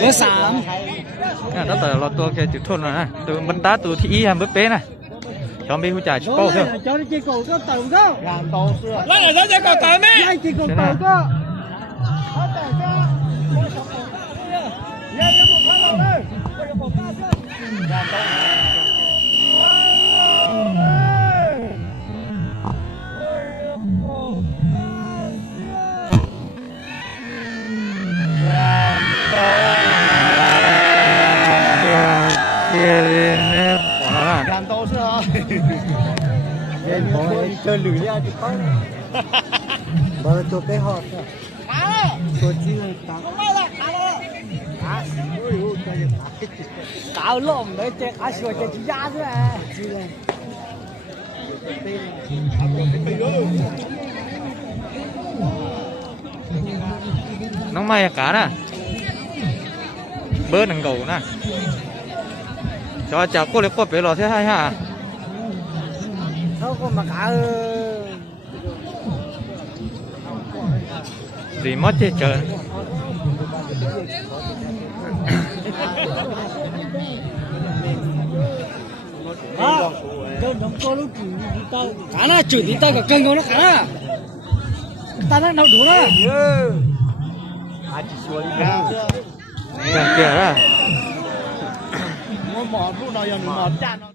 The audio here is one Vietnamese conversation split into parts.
เบอร์สาม đó là lo tua kia chữ thôn rồi nè từ bắn đá từ thị y hàm bớt bé này cho mấy hút trà chữ bao thôi cho nó chỉ cầu có tàu đó lấy rồi đó chỉ cầu tàu mấy ai chỉ cầu tàu đó làm to chứ hả? chơi lưỡi ra thì có bờ tôi cái hộp tôi chỉ cào lộn đấy chơi cá sấu chơi chỉ giá thôi à nó may cá nè bớt đằng cầu nè cho chào cô lấy cô bé lò thế hay ha sao có mà cá gì mất thế trời cho nó có lúc chủ đi tao cá nó chủ đi tao cả cân nó cá ta nó đâu đủ đó À chỉ xuống ra kìa đó mỏ lúc nào giờ mỏ chán nó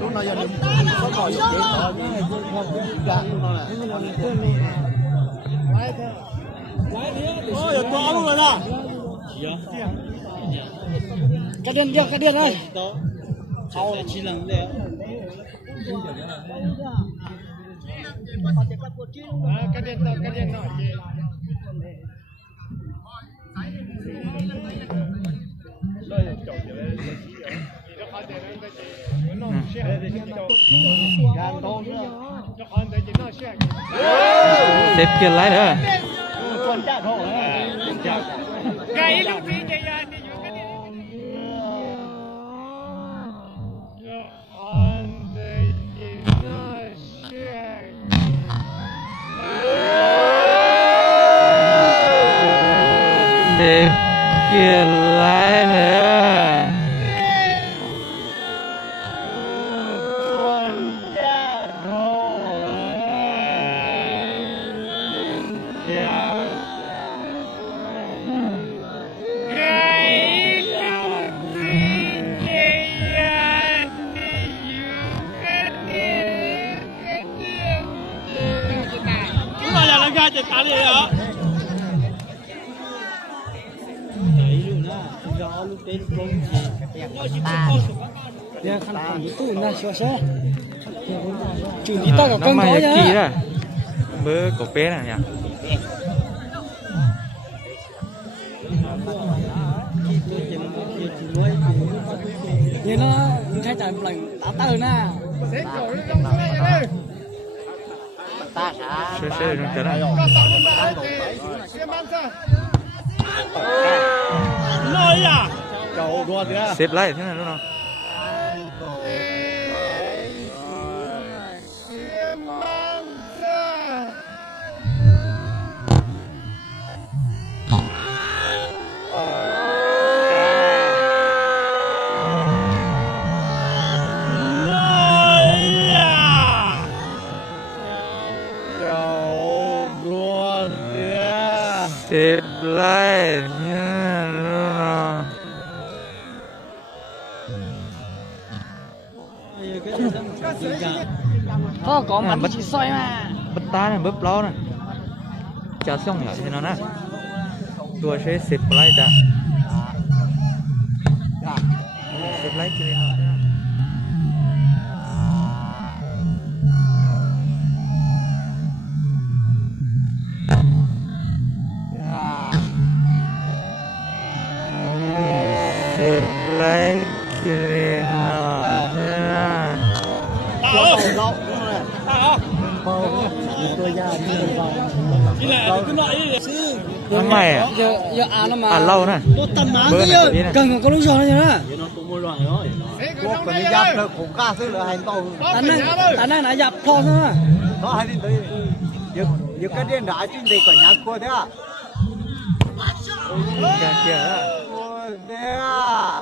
lúc nào giờ có mỏ dụng đến đó ôi giờ to luôn rồi nè cái điện ơi cái điện nọ xếp kia lái nữa cái lúc đi chạy ra thì xếp kia lái nữa chạy cá đi hả? Nè khăn khăn cái tủ nè xóa xóa chủ đi tao cả cân nói kỳ nhá đó bữa cổ bé này nhỉ thì nó khai trả một lần tá tờ nè sơ trong đó nơi à cầu đua nữa xếp lại thế này đúng không xếp lại nha có mặt chỉ xoay mà bắt tá này bớt lâu này chả xong lại thế nó nè tôi sẽ xếp lại đã xếp lại cho nó Không mày à? giờ ăn nó mà À lâu nè. nó tầm má Bữa cái này có gì ý nè. cần có lúc gió này nữa quốc còn đi giáp được cũng ca thứ là hành tàu anh đang nãy dập thò thôi có hai đi tới giờ cái điện đã trên đây còn nhà cua thế à Kìa kìa đó. ôi thế à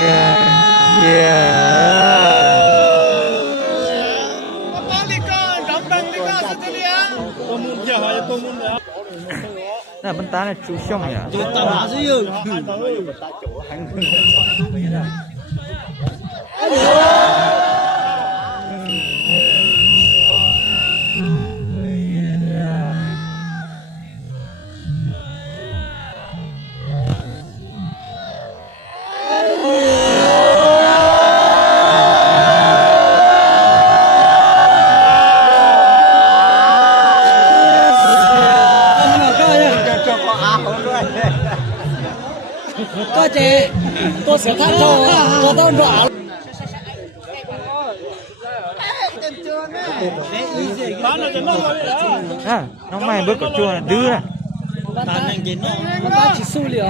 Kìa kìa. Nè bên ta này chú xong nhỉ? tầm má gì rồi cho có áo rồi có chị tôi sẽ thắt cho tao đỏ À, nó mày bớt cỏ chua là đưa nè. Bạn ta chỉ su liệu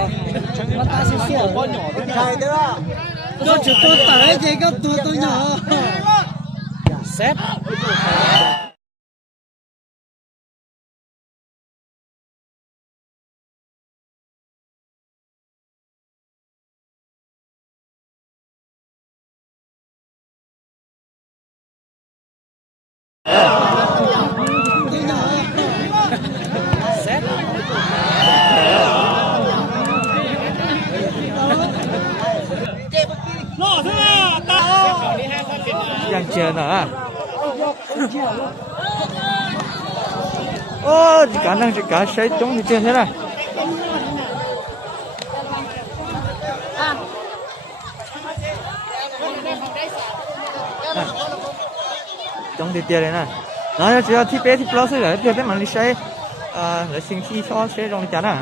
bạn ta chỉ su ở con nhỏ trai thế à tôi chỉ tôi tải gì cái tôi nhỏ xét xét Giang chơi nữa. Ô, chỉ khả năng chỉ cả xây chống thì tiền thế này. Chống thì tiền này nè. Nó chỉ là thi bé thì plus rồi, tiền bé mà đi xây, lấy sinh thi cho xây trong chán à.